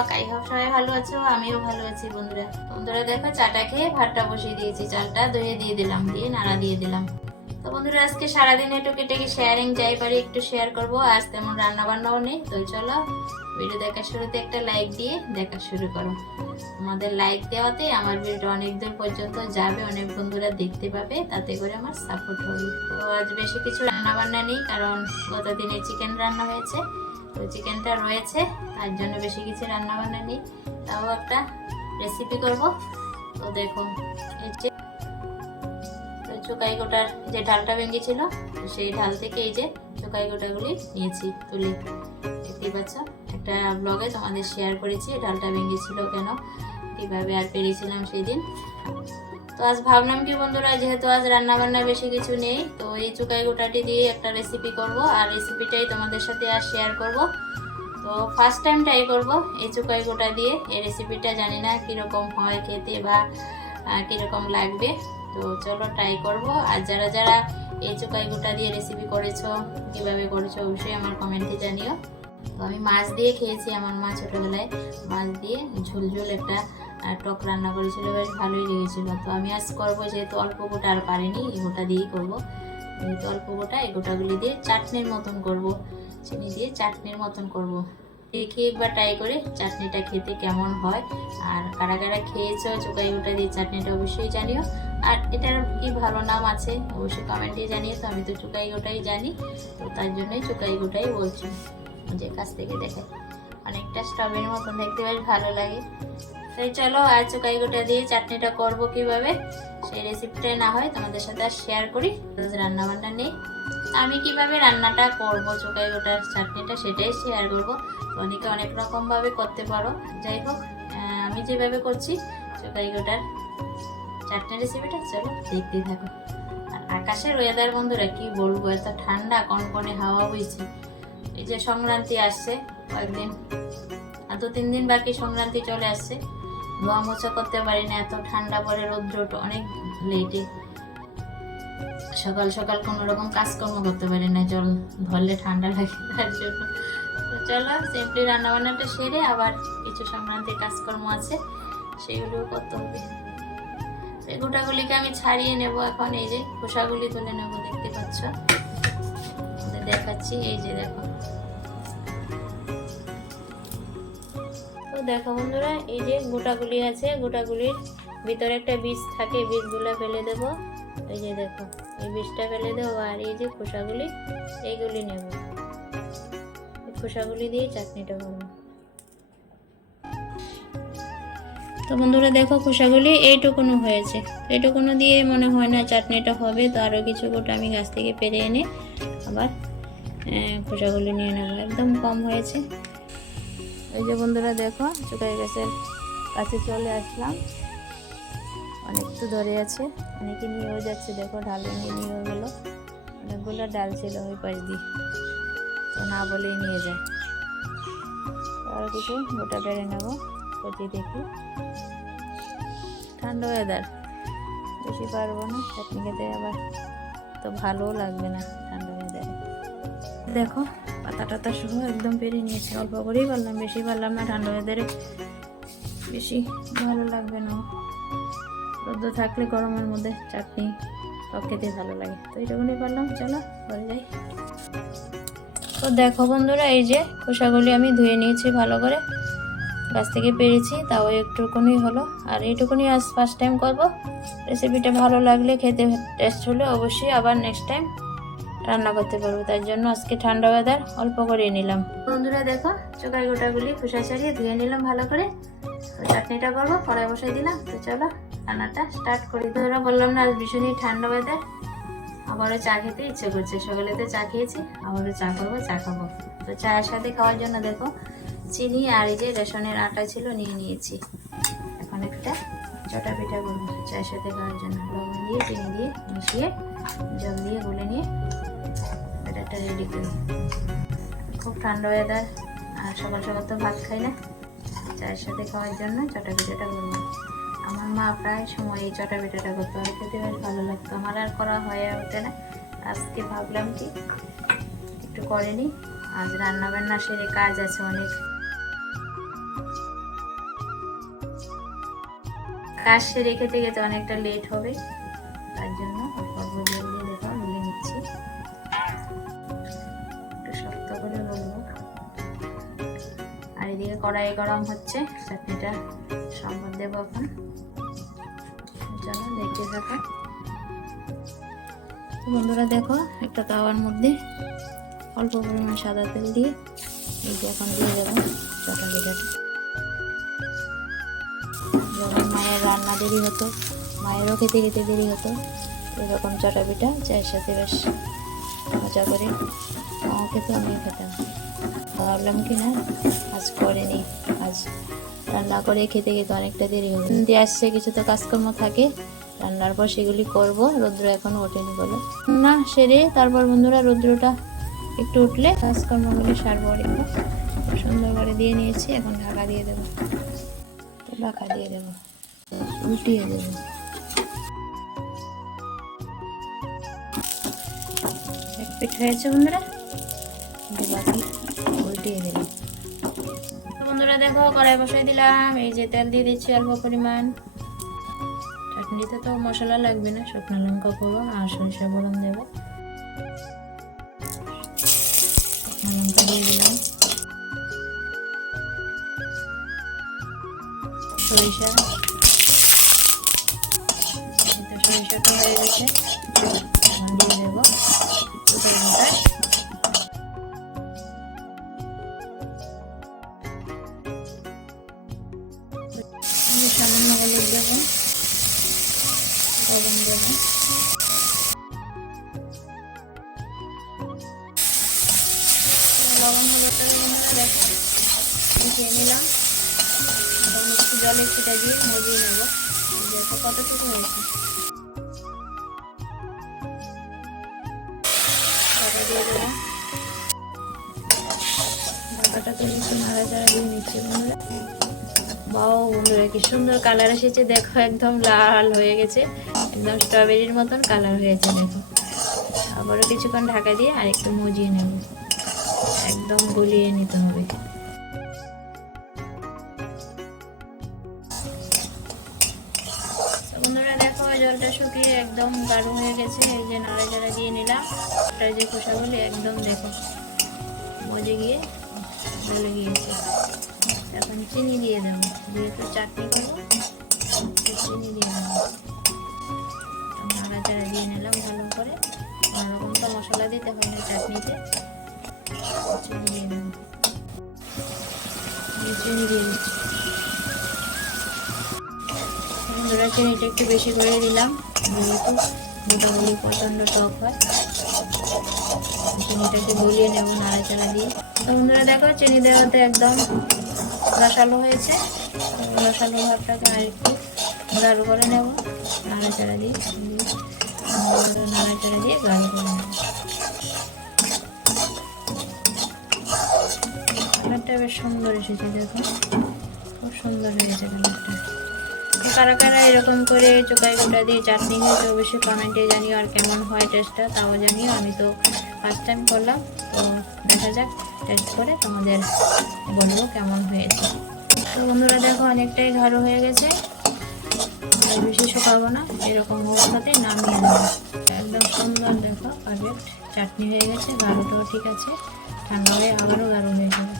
Blog সবাই ভালো আছো? আমিও ভালো আছি বন্ধুরা। বন্ধুরা, দেখো চাটা খেয়ে ভাতটা বসিয়ে দিয়েছি। চালটা ধুয়ে দিয়ে দিলাম, দিয়ে নাড়া দিয়ে দিলাম। তো বন্ধুরা, আজকে সারাদিন একটু কেটে শেয়ারিং যাই পারি, একটু শেয়ার করব। আজ তেমন রান্না বান্নাও নেই, তো চলো ভিডিও দেখার শুরুতে একটা লাইক দিয়ে দেখা শুরু করো। আমাদের লাইক দেওয়াতে আমার ভিডিও অনেক দূর পর্যন্ত যাবে, অনেক বন্ধুরা দেখতে পাবে, তাতে করে আমার সাপোর্ট হবে। তো আজ বেশি কিছু রান্না বান্না নেই, কারণ গত দিনে চিকেন রান্না হয়েছে। তো চিকেনটা রয়েছে, তার জন্য বেশি কিছু রান্না বান্না নেই। তাও একটা রেসিপি করব। তো দেখুন, এই যে তো চুকাই গোটার যে ঢালটা ভেঙেছিল সেই ঢাল থেকে এই যে চুকাই গোটাগুলি নিয়েছি, তুলে। দেখতেই পাচ্ছ, একটা ব্লগে তোমাদের শেয়ার করেছি ঢালটা ভেঙেছিল কেন, কীভাবে আর পেরেছিলাম সেই দিন। তো আজ ভাবলাম কি বন্ধুরা, যেহেতু আজ রান্না বান্না বেশি কিছু নেই, তো এই চুকাই গোটাটি দিয়ে একটা রেসিপি করব, আর রেসিপিটাই তোমাদের সাথে আর শেয়ার করব। তো ফার্স্ট টাইম ট্রাই করব এই চুকাই গোটা দিয়ে, এই রেসিপিটা জানি না কীরকম হয়, খেতে বা কীরকম লাগবে। তো চলো ট্রাই করব, আর যারা যারা এই চুকাই গোটা দিয়ে রেসিপি করেছ, কীভাবে করেছ অবশ্যই আমার কমেন্টে জানিও। তো আমি মাছ দিয়ে খেয়েছি আমার মা ছোটোবেলায়, মাছ দিয়ে ঝোল ঝোল একটা আহ, টক রান্না করেছিল বেশ ভালোই লেগেছিল। তো আমি আজ করব যেহেতু অল্প গোটা আর পারিনি এই গোটা দিয়েই করব। যেহেতু অল্প গোটা এই গোটাগুলি দিয়ে চাটনির মতন করব। চিনি দিয়ে চাটনির মতন করব। দেখে একবার ট্রাই করে চাটনিটা খেতে কেমন হয়। আর কারা কারা খেয়েছো চুকাই গোটা দিয়ে চাটনিটা অবশ্যই জানিও। আর এটার কি ভালো নাম আছে অবশ্যই কমেন্টে জানিও। তো আমি তো চুকাই গোটাই জানি তো তার জন্যই চুকাই গোটাই বলছি। যে কাছ থেকে দেখে। অনেকটা স্ট্রবেরির মতন দেখতে বেশ ভালো লাগে। তাই চলো আর চুকাই গোটা দিয়ে চাটনিটা করব কীভাবে? সেই রেসিপিটাই না হয় তোমাদের সাথে আর শেয়ার করি। রান্না বান্না নেই। আমি কীভাবে রান্নাটা করব চুকাই গোটার চাটনিটা সেটাই শেয়ার করব। অনেকে অনেক রকমভাবে করতে পারো। যাই হোক আমি যেভাবে করছি চুকাই গোটার চাটনি রেসিপিটা চলো দেখতে থাকো। আর আকাশের ওয়েদার বন্ধুরা, কি বলব, এত ঠান্ডা, কনকনে হাওয়া বইছে। এই যে সংক্রান্তি আসছে কয়েকদিন, আর দু তিন দিন বাকি সংক্রান্তি চলে আসছে। ধোয়া মোছা করতে পারি না, এত ঠান্ডা পরে রৌদ্রটা অনেক লেটে সকাল সকাল কোনো রকম কাজকর্ম করতে পারি না, জল ধরলে ঠান্ডা লাগে তার জন্য। তো চলো সিম্পলি রান্নাবান্নাটা সেরে আবার কিছু সংক্রান্তির কাজকর্ম আছে, সেগুলোও করতে হবে। এই গোটাগুলিকে আমি ছাড়িয়ে নেব এখন, এই যে খোসাগুলি তুলে নেব, দেখতে পাচ্ছ? দেখাচ্ছি, এই যে দেখো। দেখো বন্ধুরা, এই যে গোটাগুলি আছে, গোটাগুলির ভিতরে একটা বীজ থাকে বীজগুলো ফেলে দেবো। এই যে দেখো, এই বীজটা ফেলে দেবো আর এই যে খোসাগুলি, এইগুলি নেব। খোসাগুলি দিয়ে চাটনিটা করব তো বন্ধুরা, দেখো খোসাগুলি এইটুকুনো হয়েছে। এইটুকুনো দিয়ে মনে হয় না চাটনিটা হবে, তো আরও কিছু গোটা আমি গাছ থেকে পেরে এনে আবার খোসাগুলি নিয়ে নেব। একদম কম হয়েছে। এই যে বন্ধুরা দেখো চুকাই গাছের কাছে চলে আসলাম। অনেক তো ধরে আছে। অনেকে নিয়েও যাচ্ছে, দেখো, ঢালে নিয়ে নিয়েও গেলো। অনেকগুলো ডাল ছিল ওই পাশ দিয়ে। তো না বলেই নিয়ে যায়। আর কিছু গোটা পেরে নেব কচি দেখি। ঠান্ডা ওয়েদার বেশি পারব না, চাটনি খেতে আবার তো ভালোও লাগবে না ঠান্ডা ওয়েদারে দেখো পাতা টাতা সহ একদম পেরিয়ে নিয়েছি। অল্প করেই পারলাম, বেশি পারলাম না, ঠান্ডা ওয়েদারে বেশি ভালো লাগবে না। রোদ্দ থাকলে গরমের মধ্যে চাটনি সব খেতে ভালো লাগে। তো এইটুকুনি পারলাম, চলো ঘরে যাই। তো দেখো বন্ধুরা, এই যে খোসাগুলি আমি ধুয়ে নিয়েছি ভালো করে। গাছ থেকে পেরেছি, তাও একটুকুনি হলো। আর এইটুকুনি আজ ফার্স্ট টাইম করব। রেসিপিটা ভালো লাগলে, খেতে টেস্ট হলে অবশ্যই আবার নেক্সট টাইম রান্না করতে পারব, তার জন্য আজকে ঠান্ডা ওয়েদার অল্প করে নিলাম। বন্ধুরা দেখো চোখাই গোটাগুলি খোসা ছাড়িয়ে ধুয়ে নিলাম ভালো করে। চাটনিটা করব, কড়াই বসাই দিলাম, তো চলো রান্নাটা স্টার্ট করি। ধরো বললাম না, আজ ভীষণই ঠান্ডা ওয়েদার আবারও চা খেতে ইচ্ছে করছে, সকালে তো চা খেয়েছি, আবারও চা করব, চা খাব। তো চায়ের সাথে খাওয়ার জন্য দেখো, চিনি আর এই যে রেশনের আটা ছিল নিয়ে নিয়েছি। এখন একটা চটা পিঠা করব চায়ের সাথে খাওয়ার জন্য। লবণ দিয়ে, চিনি দিয়ে মিশিয়ে, জল দিয়ে গুলে নিয়ে একটা রেডি করি খুব ঠান্ডা ওয়েদার আর সকাল সকাল তো ভাত খাই না। চায়ের সাথে খাওয়ার জন্য চটা পিঠাটা করব। আমার মা প্রায় সময় এই চটা পিঠাটা করতো, আর খেতে বেশ ভালো লাগতো। আমার আর করা হয়ে ওঠে না। আজকে ভাবলাম কি, একটু করেনি আজ রান্না বান্না সেরে কাজ আছে অনেক। কাজ সেরে খেতে গেতে অনেকটা লেট হবে। কড়াই গরম হচ্ছে, চাটনিটা সম্বাদ দেবো এখন। বন্ধুরা দেখো, একটা তাওয়ার মধ্যে অল্প পরিমাণ সাদা তেল দিয়ে এই যে এখন দিয়ে দেবো চটা পিঠাটা যখন মায়ের রান্না দেরি হতো, মায়েরও খেতে খেতে দেরি হতো, এরকম চটা পিঠা চায়ের সাথে বেশ মজা করে। মাও খেত, আমিও খেতাম। ভাবলাম কি না আজ করেনি আজ রান্না করে খেতে খেতে অনেকটা দেরি হলো দিয়ে আসছে কিছু তো কাজকর্ম থাকে, রান্নার পর সেগুলি করব, রৌদ্র এখনও ওঠেনি বলে। না, সেরে তারপর বন্ধুরা রৌদ্রটা একটু উঠলে কাজকর্মগুলি সারবো রেখো সুন্দর করে দিয়ে নিয়েছি, এখন ঢাকা দিয়ে দেবো। ঢাকা দিয়ে দেবো, উল্টিয়ে দেবো। এক পিঠ হয়েছে বন্ধুরা? বন্ধুরা দেখো, কড়াই বসাই দিলাম। এই যে তেল দিয়ে দিচ্ছি অল্প পরিমাণ। চাটনিতে তো মশলা লাগবে না, শুকনো লঙ্কা ফোড়ন আর সরিষা ফোড়ন দেবো। সরিষা। হয়েছে কি সুন্দর কালার এসেছে দেখো একদম লাল হয়ে গেছে। একদম স্ট্রবেরির মতন কালার হয়েছে দেখো। আবারও কিছুক্ষণ ঢাকা দিয়ে আর একটু মজিয়ে নেব। একদম গলিয়ে নিতে হবে। জলটা শুকিয়ে একদম গাঢ় হয়ে গেছে, এই যে নাড়া নাড়াচাড়া দিয়ে নিলাম। ওটা যে খোসাগুলি একদম দেখো, মজে গিয়ে গলে গিয়েছে। এখন চিনি দিয়ে দেবো, যেহেতু চাটনি করব চিনি দিয়ে দেবো। নাড়াচাড়া দিয়ে নিলাম ভালো করে। নানারকম তো মশলা দিতে হয় না চাটনিতে। চিনি দিয়ে দেবো। চিনি দিয়ে দিচ্ছি। বন্ধুরা চিনিটা একটু বেশি করে দিলাম। যেহেতু মোটামুটি প্রচণ্ড টক হয় চিনিটাকে গলিয়ে নেব নাড়াচাড়া দিয়ে। তো বন্ধুরা, দেখো, চিনি দেওয়াতে একদম রসালো হয়েছে। রসালো ভাবটাকে আর একটু গাঢ় করে নেব নাড়াচাড়া দিয়ে নাড়াচাড়া দিয়ে গাঢ় করে নেব। কালারটা বেশ সুন্দর এসেছে, দেখো। খুব সুন্দর হয়েছে কালারটা। কারা কারা এরকম করে চোকাই গোটা দিয়ে চাটনি খেয়েছে অবশ্যই কমেন্টে জানিও আর কেমন হয় টেস্টটা তাও জানিও। আমি তো ফার্স্ট টাইম করলাম, তো দেখা যাক টেস্ট করে তোমাদের বলব কেমন হয়েছে। তো বন্ধুরা দেখো, অনেকটাই গাঢ় হয়ে গেছে। বেশি শুকাবো না, এরকম অবস্থাতেই নামিয়ে নেব। একদম সুন্দর দেখো পারফেক্ট চাটনি হয়ে গেছে, গাঢ়টাও ঠিক আছে। ঠান্ডা হয়ে আবারও গাঢ় হয়ে যাবে।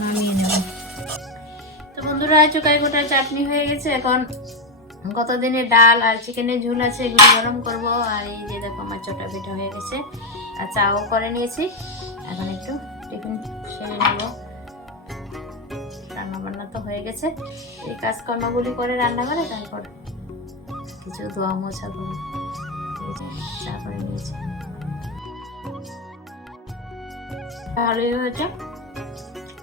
নামিয়ে নেব। বন্ধুরা, চুকাই গোটা চাটনি হয়ে গেছে। এখন গত দিনের ডাল আর চিকেনের ঝোল আছে, এগুলো গরম করব। আর এই যে দেখো, আমার চটা পিঠা হয়ে গেছে। আর চাও করে নিয়েছি। এখন একটু টিফিন সেরে নেব। রান্না বান্না তো হয়ে গেছে। এই কাজকর্মগুলি করে রান্না করে, তারপর কিছু ধোয়া মোছা যে চা করে নিয়েছি। ভালোই হয়েছে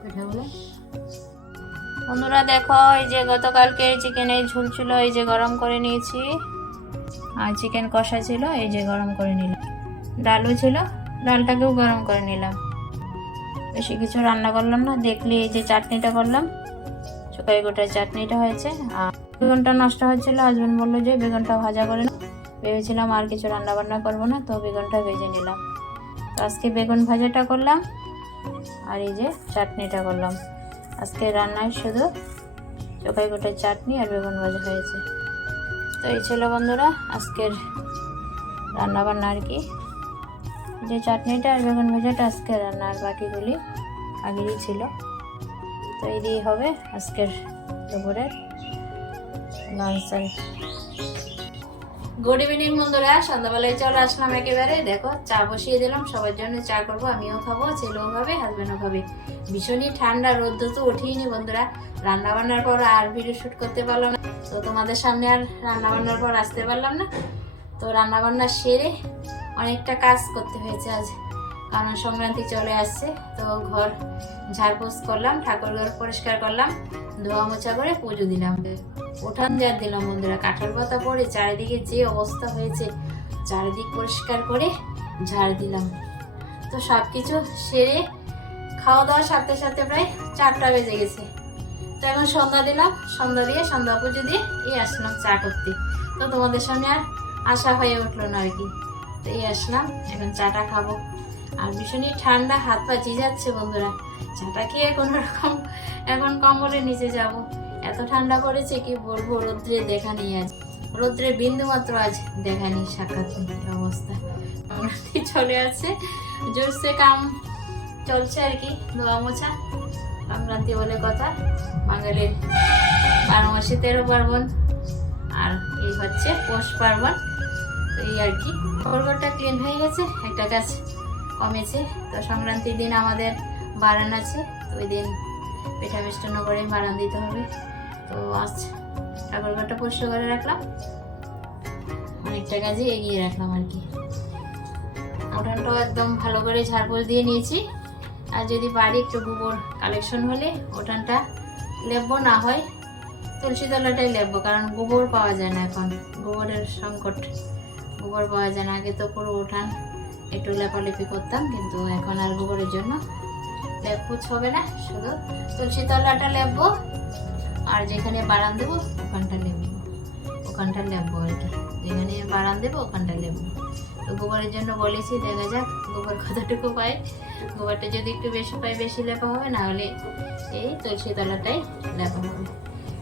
পিঠাগুলো। বন্ধুরা দেখো, এই যে গতকালকে চিকেনের ঝোল ছিল, এই যে গরম করে নিয়েছি। আর চিকেন কষা ছিল, এই যে গরম করে নিলাম। ডালও ছিল, ডালটাকেও গরম করে নিলাম। বেশি কিছু রান্না করলাম না, দেখলি এই যে চাটনিটা করলাম। শুকাই গোটার চাটনিটা হয়েছে, আর বেগুনটা নষ্ট হচ্ছিল হাজবেন্ড বলল যে বেগুনটা ভাজা করে ভেবেছিলাম আর কিছু রান্না বান্না করব না, তো বেগুনটা ভেজে নিলাম। আজকে বেগুন ভাজাটা করলাম, আর এই যে চাটনিটা করলাম। আজকে রান্নায় শুধু চোখাই গোটার চাটনি আর বেগুন ভাজা হয়েছে। তো এই ছিল বন্ধুরা আজকের রান্না বান্না আর কি। যে চাটনিটা আর বেগুন ভাজাটা আজকে রান্না আর বাকিগুলি আগেরই ছিল। তো এই হবে আজকের দুপুরের লাঞ্চ আর গুড ইভিনিং বন্ধুরা, সন্ধ্যাবেলায় চলে আসলাম একেবারে। দেখো, চা বসিয়ে দিলাম, সবার জন্য চা করব, আমিও খাব, ছেলেও খাবে হাজবেন্ডও খাবে। ভীষণই ঠান্ডা রোদ্দ তো উঠেইনি বন্ধুরা। রান্না বান্নার পর আর ভিডিও শ্যুট করতে পারলাম না। তো তোমাদের সামনে আর রান্না বান্নার পর আসতে পারলাম না। তো রান্না বান্না সেরে অনেকটা কাজ করতে হয়েছে আজ। কারণ সংক্রান্তি চলে আসছে। তো ঘর ঝাড়পোছ করলাম, ঠাকুর ঘর পরিষ্কার করলাম, ধোয়া মোছা করে পুজো দিলাম। উঠান ঝাড় দিলাম বন্ধুরা, কাঁঠাল পাতা পরে চারিদিকে যে অবস্থা হয়েছে, চারিদিক পরিষ্কার করে ঝাড় দিলাম। তো সব কিছু সেরে খাওয়া দাওয়ার সাথে সাথে প্রায় চারটা বেজে গেছে। তো এখন সন্ধ্যা দিলাম, সন্ধ্যা দিয়ে সন্ধ্যা পুজো দিয়ে এই আসলাম চা করতে। তো তোমাদের সামনে আর আশা হয়ে উঠল না আর কি। তো এই আসলাম, এখন চাটা খাব। আর ভীষণই ঠান্ডা, হাত পা যাচ্ছে বন্ধুরা। চাটা খেয়ে কোনো রকম এখন কম্বলের নিচে যাব। এত ঠান্ডা পড়েছে, কি বলব? রৌদ্রে দেখা নেই আজ। রৌদ্রের বিন্দু মাত্র আজ দেখা নেই, সাক্ষাৎ অবস্থা। চলে আসছে, জোরসে কাম চলছে আর কি, ধোয়া মোছা, সংক্রান্তি বলে কথা। বাঙালির বারো মাসে তেরো পার্বণ, আর এই হচ্ছে পৌষ পার্বণ, এই আর কি। ঘরটা ক্লিন হয়ে গেছে, একটা গাছ কমেছে। তো সংক্রান্তির দিন আমাদের বারান আছে ওই দিন পিঠা মিষ্টান্ন করে বারান দিতে হবে। তো আজ ঠাকুরঘরটা পরিষ্কার করে রাখলাম। অনেকটা কাজে এগিয়ে রাখলাম আর কি। উঠানটাও একদম ভালো করে ঝাড়পোছ দিয়ে নিয়েছি। আর যদি বাড়ি একটু গোবর কালেকশন হলে উঠানটা লেপবো না হয়, তুলসী তলাটাই লেপবো কারণ গোবর পাওয়া যায় না এখন। গোবরের সংকট, গোবর পাওয়া যায় না। আগে তো পুরো উঠান একটু লেপালেপি করতাম, কিন্তু এখন আর গোবরের জন্য লেপুচ হবে না, শুধু তুলসী তলাটা লেপবো আর যেখানে বারান দেবো ওখানটা লেপবো ওখানটা লেপবো আর কি। যেখানে বারান দেবো ওখানটা লেপবো তো গোবরের জন্য বলেছি, দেখা যাক গোবর কতটুকু পাই গোবরটা যদি একটু বেশি পাই বেশি লেপা হবে, না হলে এই তুলসী তলাটাই লেপা হবে।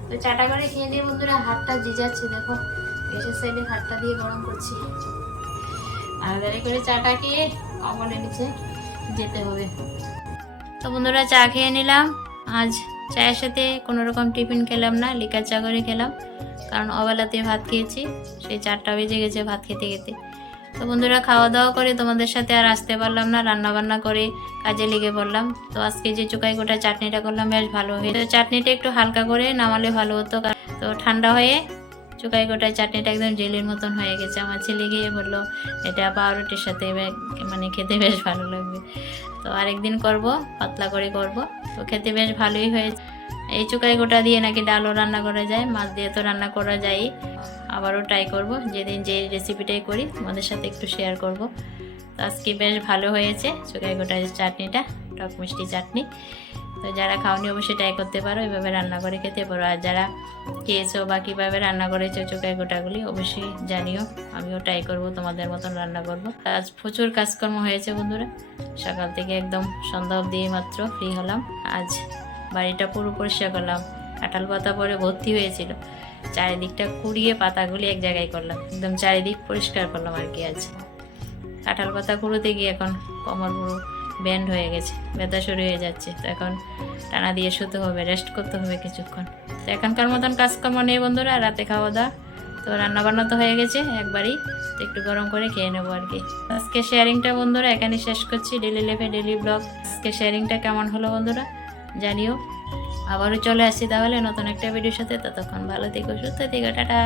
তো চাটা করে খেয়ে দিয়ে বন্ধুরা হাতটা জিজাচ্ছে দেখো। গ্যাসের সাইডে হাতটা দিয়ে গরম করছি। তাড়াতাড়ি করে চাটা খেয়ে কমলের নিচে যেতে হবে। তো বন্ধুরা চা খেয়ে নিলাম। আজ চায়ের সাথে কোনো রকম টিফিন খেলাম না, লিকার চা করে খেলাম। কারণ অবেলাতে ভাত খেয়েছি, সেই চারটা বেজে গেছে ভাত খেতে খেতে। তো বন্ধুরা খাওয়া দাওয়া করে তোমাদের সাথে আর আসতে পারলাম না রান্না বান্না করে কাজে লেগে পড়লাম। তো আজকে যে চুকাই গোটা চাটনিটা করলাম, বেশ ভালো হয়ে তো চাটনিটা একটু হালকা করে নামালে ভালো হতো তো ঠান্ডা হয়ে চুকাই গোটায় চাটনিটা একদম জেলির মতন হয়ে গেছে। আমার ছেলে গিয়ে বলল, এটা পাউরুটির সাথে মানে খেতে বেশ ভালো লাগবে। তো আরেকদিন করব, পাতলা করে করব। তো খেতে বেশ ভালোই হয়েছে। এই চুকাই গোটা দিয়ে নাকি ডালও রান্না করা যায়, মাছ দিয়ে তো রান্না করা যায় আবারও ট্রাই করব। যেদিন যে রেসিপিটাই করি, তোমাদের সাথে একটু শেয়ার করব। তো আজকে বেশ ভালো হয়েছে চুকাই গোটা চাটনিটা, টক মিষ্টি চাটনি। তো যারা খাওনি অবশ্যই ট্রাই করতে পারো এইভাবে রান্না করে খেতে পারো। আর যারা খেয়েছো বা কীভাবে রান্না করেছ চোখাই গোটাগুলি, অবশ্যই জানিও, আমিও ট্রাই করব, তোমাদের মতন রান্না করব। আজ প্রচুর কাজকর্ম হয়েছে বন্ধুরা। সকাল থেকে একদম সন্ধ্যা অবধি মাত্র ফ্রি হলাম। আজ বাড়িটা পুরো পরিষ্কার করলাম। কাঁঠাল পাতা পরে ভর্তি হয়েছিল। চারিদিকটা কুড়িয়ে পাতাগুলি এক জায়গায় করলাম। একদম চারিদিক পরিষ্কার করলাম আর কি আজ কাঁঠাল পাতা কুড়োতে গিয়ে এখন কমর পুরো ব্যান্ড হয়ে গেছে, ব্যথা শুরু হয়ে যাচ্ছে। তো এখন টানা দিয়ে শুতে হবে রেস্ট করতে হবে কিছুক্ষণ। তো এখনকার মতন কাজকর্ম নেই বন্ধুরা, রাতে খাওয়া দাওয়া। তো রান্না বান্না তো হয়ে গেছে একবারই। তো একটু গরম করে খেয়ে নেব আর কি। আজকে শেয়ারিংটা বন্ধুরা এখানে শেষ করছি। ডেলি লেভে ডেলি ব্লগ আজকে শেয়ারিংটা কেমন হলো বন্ধুরা? জানিও। আবারও চলে আসছি তাহলে নতুন একটা ভিডিওর সাথে। ততক্ষণ ভালো থেকো সুস্থ থেকো টাটা।